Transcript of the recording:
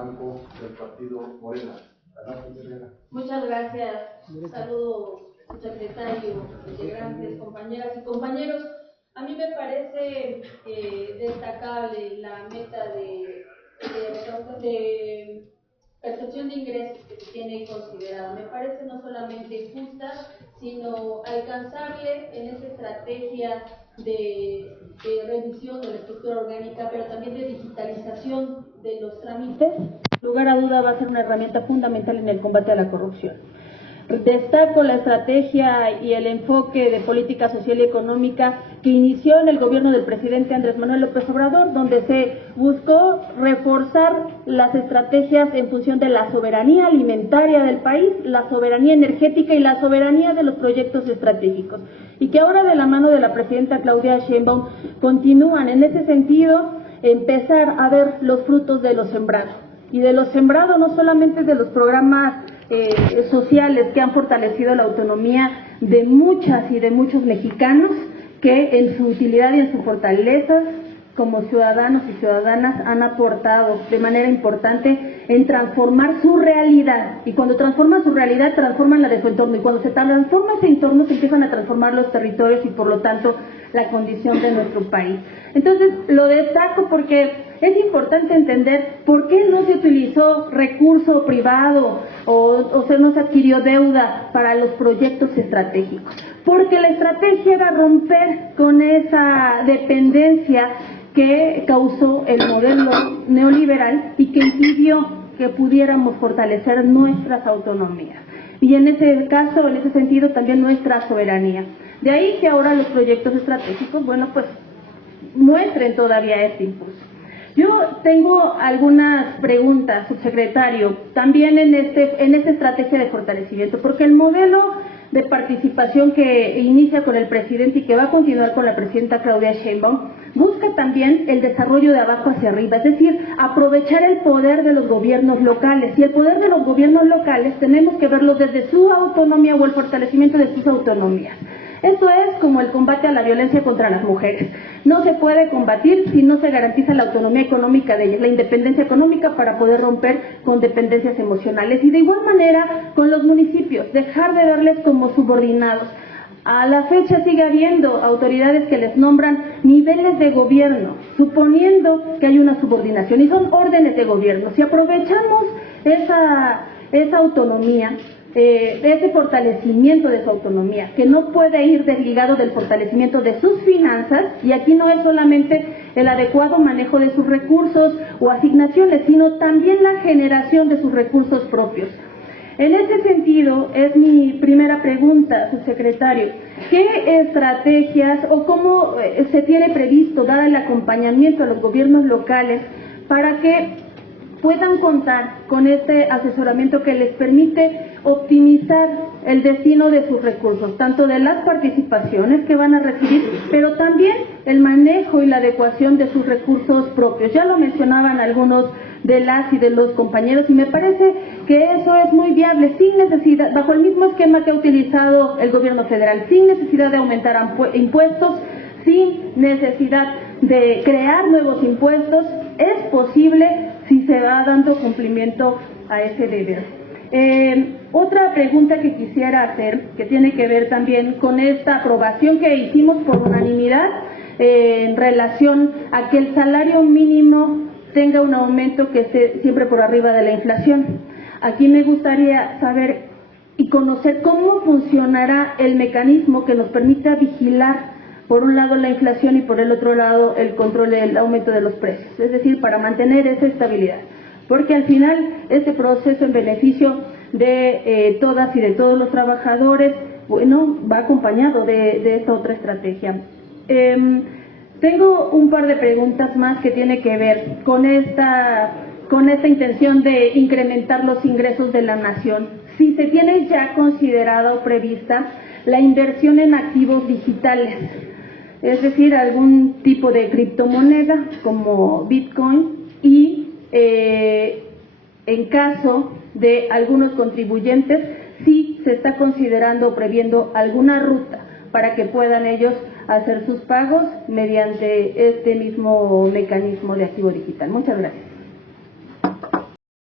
Blanco, del partido Morena. Muchas gracias. Saludo, subsecretario, integrantes, compañeras y compañeros. A mí me parece destacable la meta de percepción de ingresos que se tiene considerada. Me parece no solamente justa, sino alcanzable en esa estrategia de revisión de la estructura orgánica, pero también de digitalización de los trámites. Sin lugar a duda va a ser una herramienta fundamental en el combate a la corrupción. Destaco la estrategia y el enfoque de política social y económica que inició en el gobierno del presidente Andrés Manuel López Obrador, donde se buscó reforzar las estrategias en función de la soberanía alimentaria del país, la soberanía energética y la soberanía de los proyectos estratégicos. Y que ahora, de la mano de la presidenta Claudia Sheinbaum, continúan en ese sentido, empezar a ver los frutos de lo sembrado. Y de lo sembrado no solamente de los programas sociales que han fortalecido la autonomía de muchas y de muchos mexicanos que en su utilidad y en su fortaleza como ciudadanos y ciudadanas han aportado de manera importante en transformar su realidad. Y cuando transforman su realidad, transforman la de su entorno. Y cuando se transforma ese entorno, se empiezan a transformar los territorios y por lo tanto la condición de nuestro país. Entonces lo destaco porque es importante entender por qué no se utilizó recurso privado o se no se adquirió deuda para los proyectos estratégicos. Porque la estrategia era romper con esa dependencia que causó el modelo neoliberal y que impidió que pudiéramos fortalecer nuestras autonomías. Y en ese caso, en ese sentido, también nuestra soberanía. De ahí que ahora los proyectos estratégicos, bueno, pues muestren todavía este impulso. Yo tengo algunas preguntas, subsecretario, también en esta estrategia de fortalecimiento, porque el modelo de participación que inicia con el presidente y que va a continuar con la presidenta Claudia Sheinbaum busca también el desarrollo de abajo hacia arriba, es decir, aprovechar el poder de los gobiernos locales. Y el poder de los gobiernos locales tenemos que verlo desde su autonomía o el fortalecimiento de sus autonomías. Esto es como el combate a la violencia contra las mujeres. No se puede combatir si no se garantiza la autonomía económica de ellas, la independencia económica para poder romper con dependencias emocionales. Y de igual manera con los municipios, dejar de verles como subordinados. A la fecha sigue habiendo autoridades que les nombran niveles de gobierno, suponiendo que hay una subordinación, y son órdenes de gobierno. Si aprovechamos esa autonomía, ese fortalecimiento de su autonomía, que no puede ir desligado del fortalecimiento de sus finanzas, y aquí no es solamente el adecuado manejo de sus recursos o asignaciones, sino también la generación de sus recursos propios. En ese sentido, es mi primera pregunta, subsecretario. ¿Qué estrategias o cómo se tiene previsto dar el acompañamiento a los gobiernos locales para que puedan contar con este asesoramiento que les permite optimizar el destino de sus recursos, tanto de las participaciones que van a recibir, pero también el manejo y la adecuación de sus recursos propios? Ya lo mencionaban algunos de las y de los compañeros, y me parece que eso es muy viable, sin necesidad, bajo el mismo esquema que ha utilizado el gobierno federal, sin necesidad de aumentar impuestos, sin necesidad de crear nuevos impuestos. Es posible si se va dando cumplimiento a ese deber. Otra pregunta que quisiera hacer, que tiene que ver también con esta aprobación que hicimos por unanimidad en relación a que el salario mínimo tenga un aumento que esté siempre por arriba de la inflación. Aquí me gustaría saber y conocer cómo funcionará el mecanismo que nos permita vigilar, por un lado, la inflación y por el otro lado el control del aumento de los precios, es decir, para mantener esa estabilidad, porque al final este proceso en beneficio de todas y de todos los trabajadores, bueno, va acompañado de esta otra estrategia. Tengo un par de preguntas más que tiene que ver con esta intención de incrementar los ingresos de la nación. Si se tiene ya considerada o prevista la inversión en activos digitales, es decir, algún tipo de criptomoneda como Bitcoin, y en caso de algunos contribuyentes, si se está considerando o previendo alguna ruta para que puedan ellos hacer sus pagos mediante este mismo mecanismo de activo digital. Muchas gracias.